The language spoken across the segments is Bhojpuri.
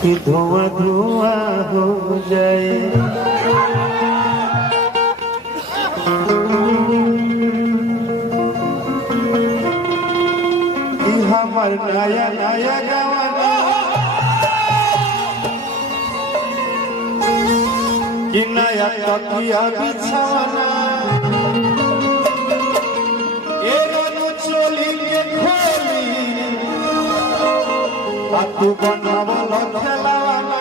कि धुआं धुआं हो जाए। कि हमार नया नया जवाना कि नया तकिया बिछाना तू बनावल खेलाना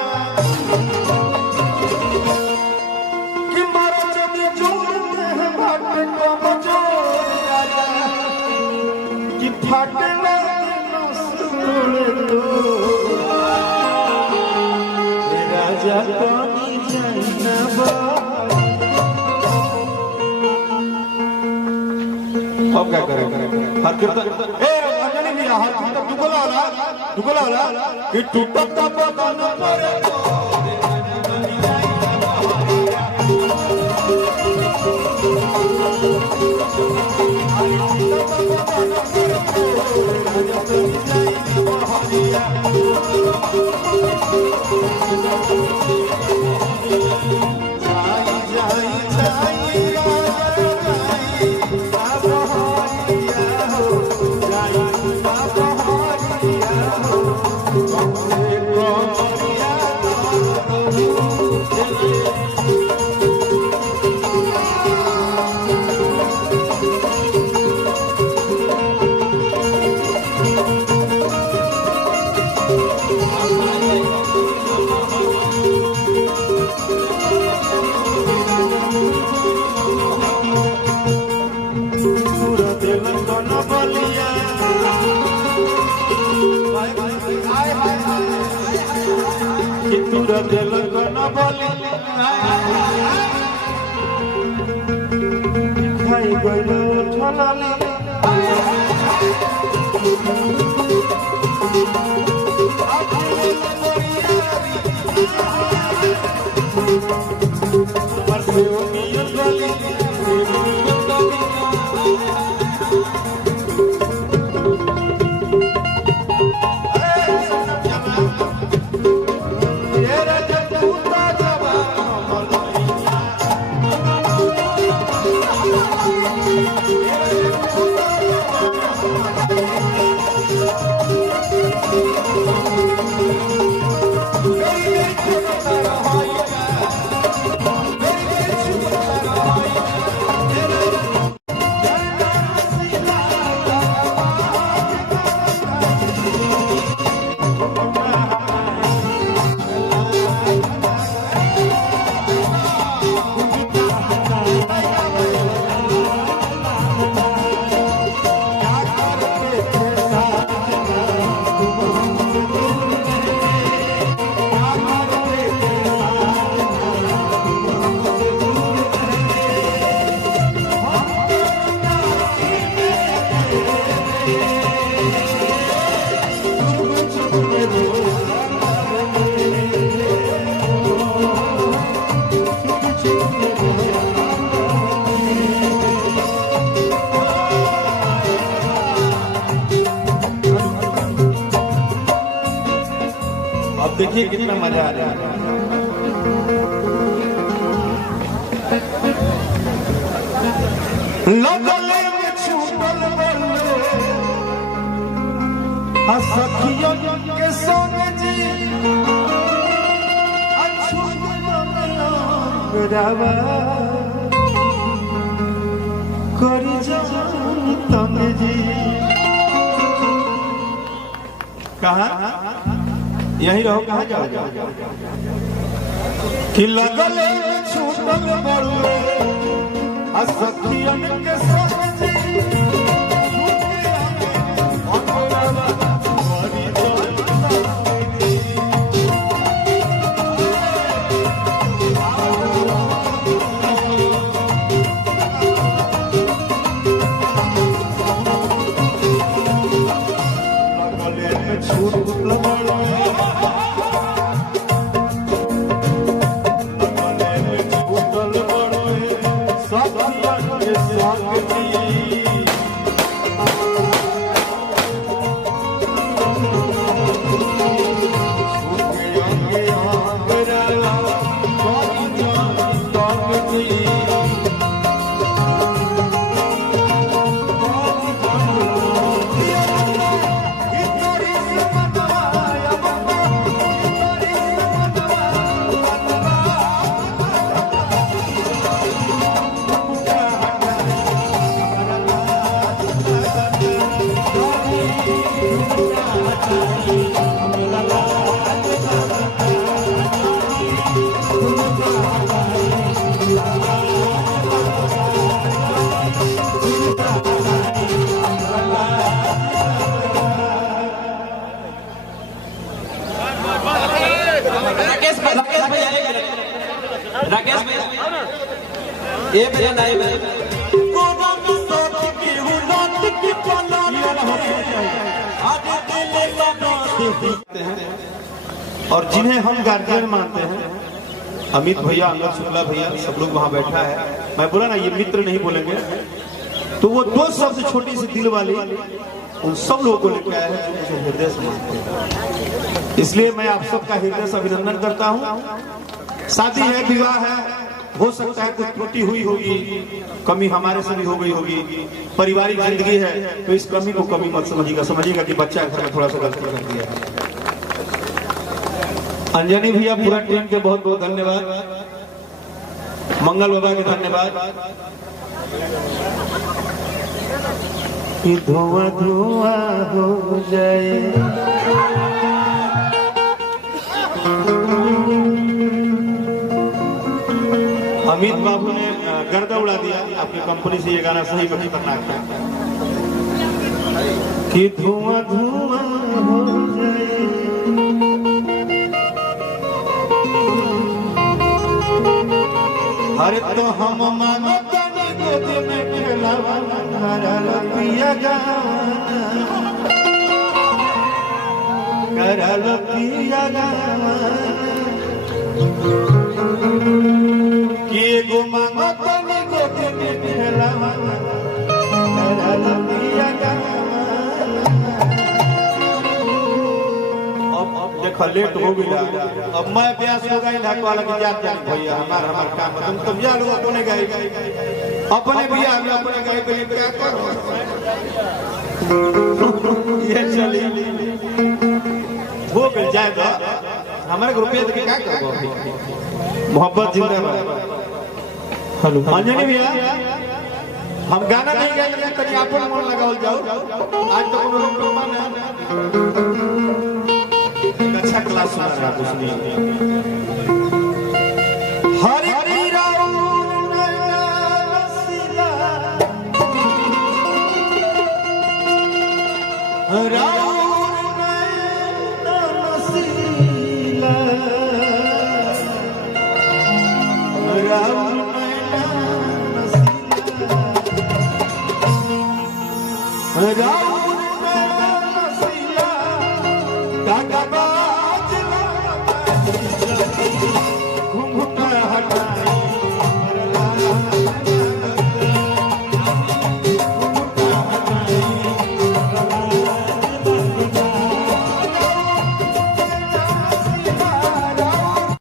कि मारा जब जोर में भाटे कम जोर राजा कि फाटे ना सुन तू राजा तो जानबा। अब क्या करें हर कीर्तन ए अंजलि भी हर कीर्तन दुगला होला कि टूटता बदन परे दिल को न बोली खाई गइलो ठलाली परसे ओनियो गली देखिए कितना मजा आ रहा है। लगले में छूटल बल्ले सखियों के संग जी अछूतवा करी जान तंग जी कहा यही रहो कहाँ जाओ कि लगले छूटल बड़ुए सखियन के संग जी Yes, ये मेरा नाई में गोदा की सोच की हुरात की पला आज दिल लगा देखते हैं। और जिन्हें हम गार्जियन मानते हैं, अमित भैया, अंगद शुक्ला भैया, सब लोग वहां बैठा है। मैं बोला ना ये मित्र नहीं बोलेंगे, तो वो दो शब्द छोटी सी दिल वाली उन सब लोगों को लेकर आया है जो मुझे हृदय से मानते हैं। इसलिए मैं आप सबका हृदय से अभिनंदन करता हूं। शादी है, विवाह है, हो सकता है कुछ त्रुटि हुई होगी, कमी हमारे से भी हो गई होगी, पारिवारिक जिंदगी है, तो इस कमी को कमी मत समझिएगा, समझिएगा कि बच्चा घर में थोड़ा सा गलती कर दिया है। अंजनी भैया, पूरा टीम के बहुत बहुत धन्यवाद। मंगल बाबा के धन्यवाद। धुआं धुआं हो जाए, अमित बाबू ने गर्दा उड़ा दिया अपनी कंपनी से। ये गाना सही में खतरनाक है कि धुआं धुआं हो जाए, अरे तो हम मानो तनी गोद में खेलावा करल पिया गाना, करल पिया गाना कि एगो मानो तनी गोद में खेलावा करल पिया गाना। अब देखो लेट हो गया, अब मैं प्यास हो गई ढाक वाला की जात जानी भैया, हमार काम तुम जा लो अपने गए अपने भैया हम अपने गए पे क्या करो ये चली हो गई जाए तो हमारे रुपये के क्या करो। मोहब्बत जिंदाबाद। हेलो अंजनी भैया, हम गाना नहीं गाएंगे, तनी आपन मन लगाओ जाओ। आज तो कोनो लोग अच्छा क्लास सुना रहा कुछ नहीं। हरि हरि राम नैना नसीला, राम नैना नसीला, राम नैना नसीला, राम